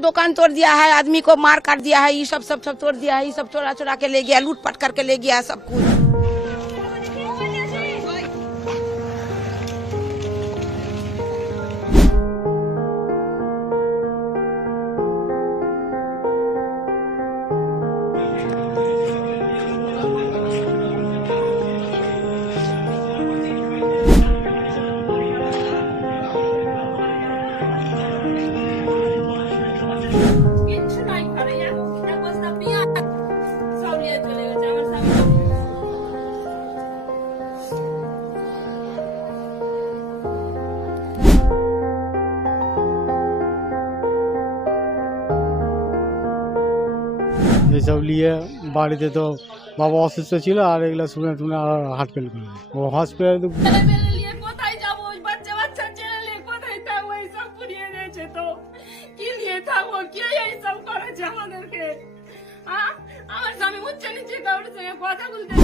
दुकान तोड़ दिया है, आदमी को मार काट दिया है, ये सब तोड़ दिया है, ये सब चोरा चोरा के ले गया, लूटपाट करके ले गया सब कुछ। এইসব নিয়ে বাড়িতে তো বাবা অসুস্থ ছিল আর এগুলো শুনে টুনে আর হাট ফেল করে ও হসপিটালে কোথায় যাবো? বাচ্চা বাচ্চা ছেলে নিয়ে কোথায় থাকবো? এইসব পুড়িয়ে দিয়েছে তো কি নিয়ে থাকবো? কে এইসব করেছে আমাদেরকে? আমার স্বামী উচ্চ নিচে কারোর সঙ্গে কথা বলতে